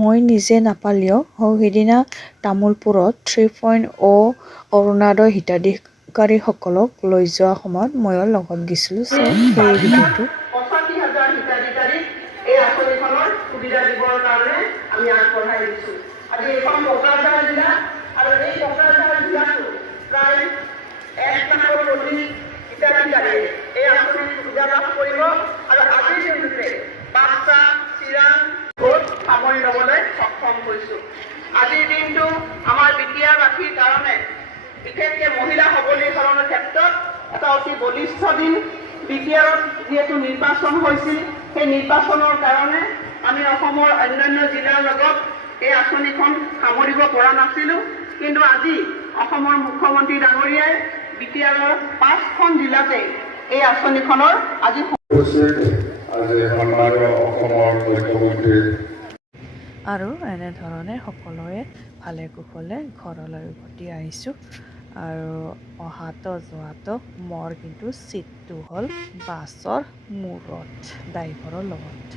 মই নিজে নাপালেও সেইদিনা তামোলপুৰত 3.0 অৰুণোদয় হিতাধিকাৰীসকলক লৈ যোৱা সময়ত ময়ো লগত গৈছিলোঁ। সেই ভিডিঅ'টো 85,000 হিতাধিকাৰীক এই আঁচনিখনৰ সুবিধা দিবৰ কাৰণে আমি আগবঢ়াই দিছোঁ। আজি এইখন কোকৰাঝাৰ জিলা আৰু এই কোকৰাঝাৰ জিলাটো প্ৰায় 1,40,000 হিতাধিকাৰীয়ে এই আঁচনিৰ সুবিধা লাভ কৰিব আৰু আজিৰ দিনটোতে বাক্সা, চিৰাং সামৰি ল'বলৈ সক্ষম হৈছোঁ। আজিৰ দিনটো আমাৰ বিটিয়াৰবাসীৰ কাৰণে বিশেষকৈ মহিলা সবলীকৰণৰ ক্ষেত্ৰত এটা অতি বলিষ্ঠ দিন। বিটিআৰত যিহেতু নিৰ্বাচন হৈছিল, সেই নিৰ্বাচনৰ কাৰণে আমি অসমৰ অন্যান্য জিলাৰ লগত এই আঁচনিখন সামৰিব পৰা নাছিলোঁ, কিন্তু আজি অসমৰ মুখ্যমন্ত্ৰী ডাঙৰীয়াই বিটিআৰৰ 5খন জিলাতে এই আঁচনিখনৰ আজি আৰু এনেধৰণে সকলোৱে ভালে কুশলে ঘৰলৈ উভতি আহিছোঁ। আৰু অহাটো যোৱাটো মোৰ কিন্তু চিটটো হ'ল বাছৰ মূৰত ড্ৰাইভাৰৰ লগত।